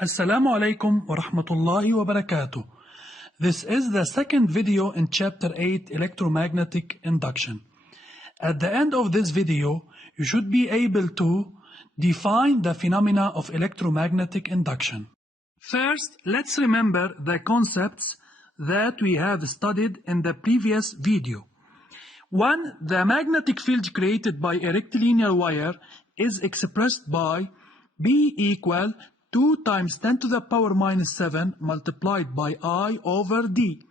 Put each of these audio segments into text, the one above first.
Assalamu alaikum wa rahmatullahi wa barakatuh. This is the second video in Chapter 8, Electromagnetic Induction. At the end of this video, you should be able to define the phenomena of electromagnetic induction. First, let's remember the concepts that we have studied in the previous video. 1. The magnetic field created by a rectilinear wire is expressed by B equal 2 times 10 to the power minus 7 multiplied by I over D.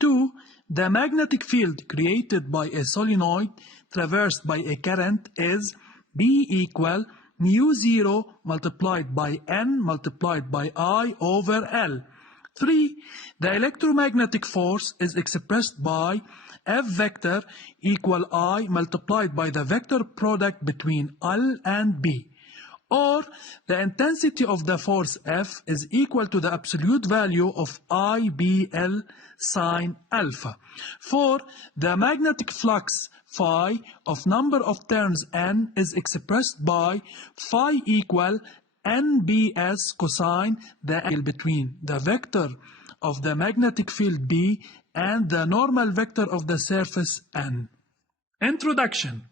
2. The magnetic field created by a solenoid traversed by a current is B equal mu 0 multiplied by N multiplied by I over L. 3. The electromagnetic force is expressed by F vector equal I multiplied by the vector product between L and B. Or the intensity of the force F is equal to the absolute value of IBL sine alpha. 4. The magnetic flux phi of number of turns N is expressed by phi equal NBS cosine the angle between the vector of the magnetic field B and the normal vector of the surface N. Introduction.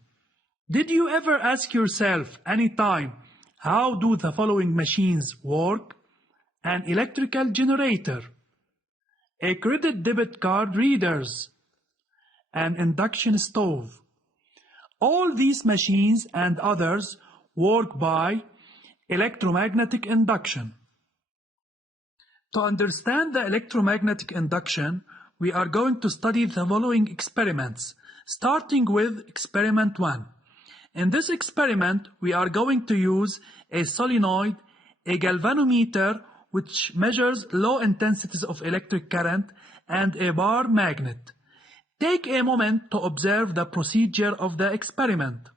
Did you ever ask yourself any time, how do the following machines work? An electrical generator, a credit debit card readers, an induction stove. All these machines and others work by electromagnetic induction. To understand the electromagnetic induction, we are going to study the following experiments, starting with experiment 1. In this experiment, we are going to use a solenoid, a galvanometer, which measures low intensities of electric current, and a bar magnet. Take a moment to observe the procedure of the experiment.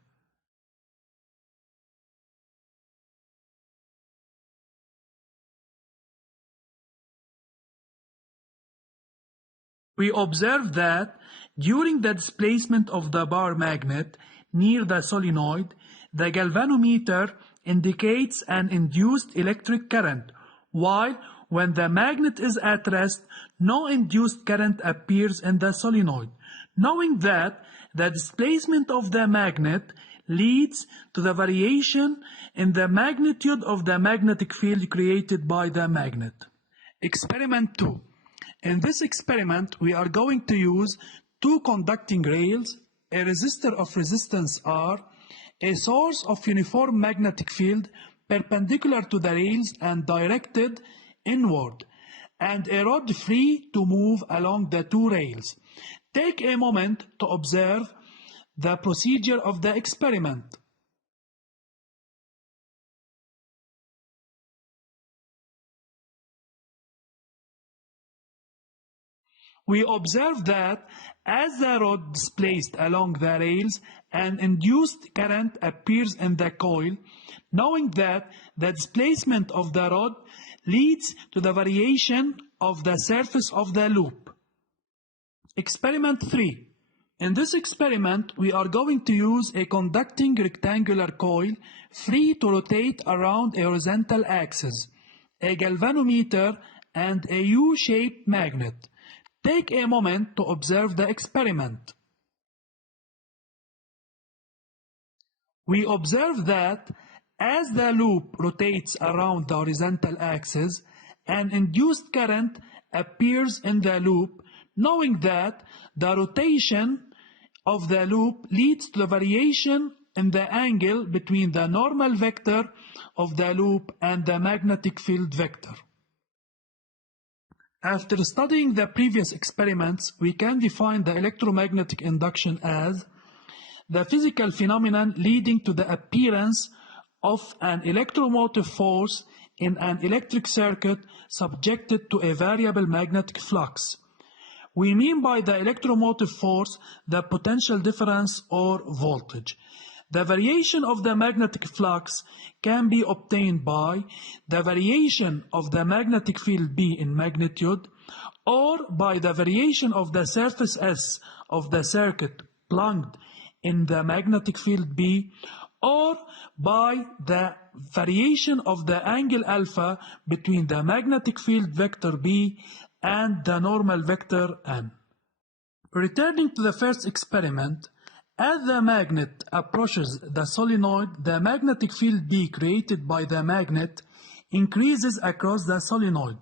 We observe that during the displacement of the bar magnet near the solenoid, the galvanometer indicates an induced electric current, while when the magnet is at rest, no induced current appears in the solenoid. Knowing that the displacement of the magnet leads to the variation in the magnitude of the magnetic field created by the magnet. Experiment 2. In this experiment, we are going to use two conducting rails, a resistor of resistance R, a source of uniform magnetic field perpendicular to the rails and directed inward, and a rod free to move along the two rails. Take a moment to observe the procedure of the experiment. We observe that as the rod displaced along the rails, an induced current appears in the coil, knowing that the displacement of the rod leads to the variation of the surface of the loop. Experiment 3. In this experiment, we are going to use a conducting rectangular coil free to rotate around a horizontal axis, a galvanometer, and a U-shaped magnet. Take a moment to observe the experiment. We observe that as the loop rotates around the horizontal axis, an induced current appears in the loop, knowing that the rotation of the loop leads to the variation in the angle between the normal vector of the loop and the magnetic field vector. After studying the previous experiments, we can define the electromagnetic induction as the physical phenomenon leading to the appearance of an electromotive force in an electric circuit subjected to a variable magnetic flux. We mean by the electromotive force the potential difference or voltage. The variation of the magnetic flux can be obtained by the variation of the magnetic field B in magnitude, or by the variation of the surface S of the circuit plugged in the magnetic field B, or by the variation of the angle alpha between the magnetic field vector B and the normal vector N. Returning to the first experiment, as the magnet approaches the solenoid, the magnetic field B created by the magnet increases across the solenoid,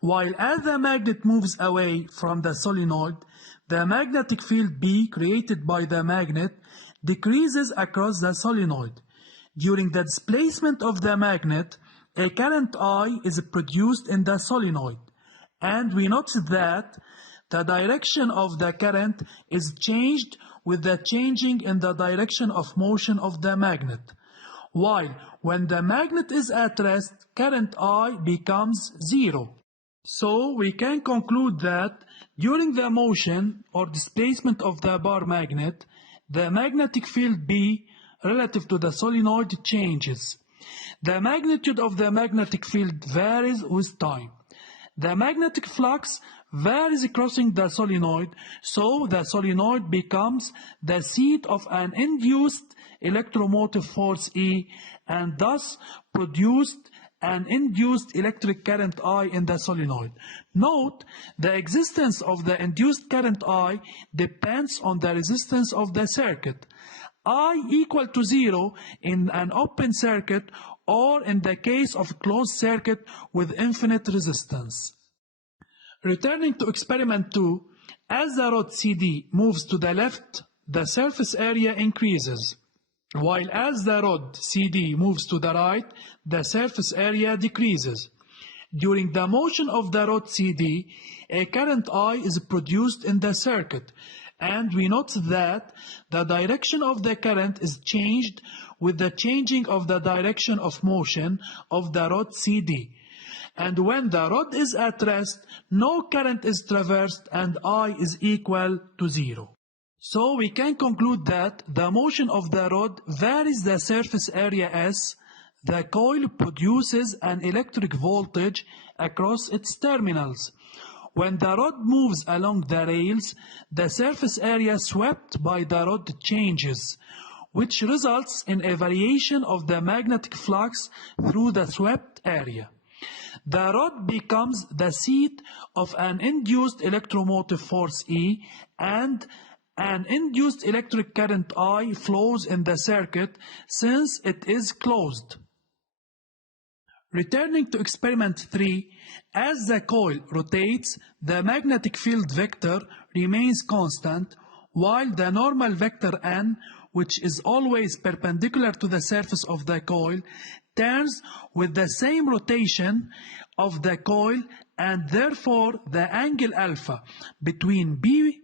while as the magnet moves away from the solenoid, the magnetic field B created by the magnet decreases across the solenoid. During the displacement of the magnet, a current I is produced in the solenoid, and we notice that the direction of the current is changed with the changing in the direction of motion of the magnet, while when the magnet is at rest, current I becomes zero. So we can conclude that during the motion or displacement of the bar magnet, the magnetic field B relative to the solenoid changes. The magnitude of the magnetic field varies with time. The magnetic flux varies crossing the solenoid, so the solenoid becomes the seat of an induced electromotive force E, and thus produced an induced electric current I in the solenoid. Note, the existence of the induced current I depends on the resistance of the circuit. I equal to 0 in an open circuit or in the case of closed circuit with infinite resistance. Returning to experiment 2, as the rod CD moves to the left, the surface area increases, while as the rod CD moves to the right, the surface area decreases. During the motion of the rod CD, a current I is produced in the circuit, and we note that the direction of the current is changed with the changing of the direction of motion of the rod CD. And when the rod is at rest, no current is traversed and I is equal to 0. So we can conclude that the motion of the rod varies the surface area S. The coil produces an electric voltage across its terminals. When the rod moves along the rails, the surface area swept by the rod changes, which results in a variation of the magnetic flux through the swept area. The rod becomes the seat of an induced electromotive force E, and an induced electric current I flows in the circuit since it is closed. Returning to experiment 3, as the coil rotates, the magnetic field vector remains constant, while the normal vector N, which is always perpendicular to the surface of the coil, turns with the same rotation of the coil, and therefore the angle alpha between B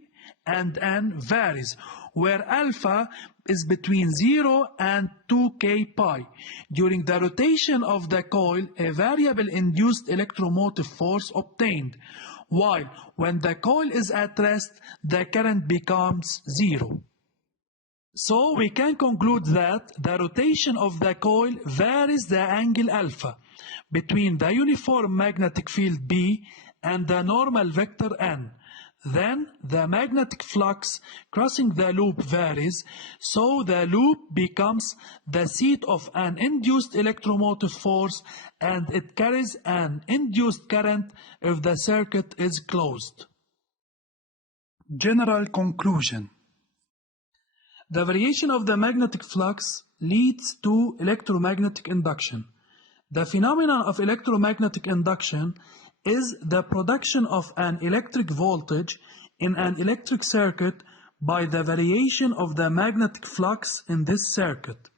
and N varies, where alpha is between 0 and 2k pi. During the rotation of the coil, a variable induced electromotive force obtained, while when the coil is at rest, the current becomes 0. So we can conclude that the rotation of the coil varies the angle alpha between the uniform magnetic field B and the normal vector N. Then the magnetic flux crossing the loop varies, so the loop becomes the seat of an induced electromotive force, and it carries an induced current if the circuit is closed. General conclusion. The variation of the magnetic flux leads to electromagnetic induction. The phenomenon of electromagnetic induction is the production of an electric voltage in an electric circuit by the variation of the magnetic flux in this circuit.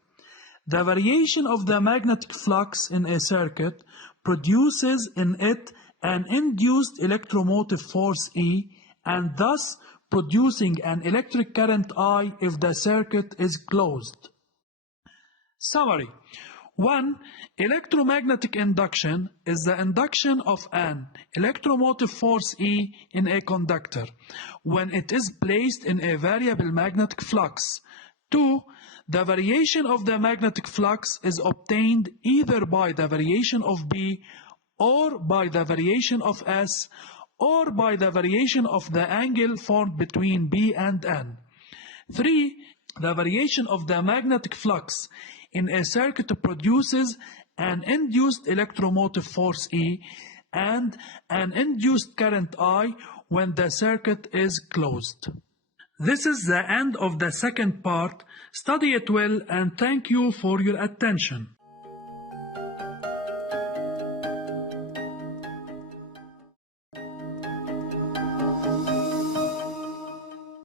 The variation of the magnetic flux in a circuit produces in it an induced electromotive force E, and thus producing an electric current I if the circuit is closed. Summary. 1. Electromagnetic induction is the induction of an electromotive force E in a conductor when it is placed in a variable magnetic flux. 2. The variation of the magnetic flux is obtained either by the variation of B, or by the variation of S, or by the variation of the angle formed between B and N. 3. The variation of the magnetic flux in a circuit produces an induced electromotive force E and an induced current I when the circuit is closed. This is the end of the second part. Study it well and thank you for your attention.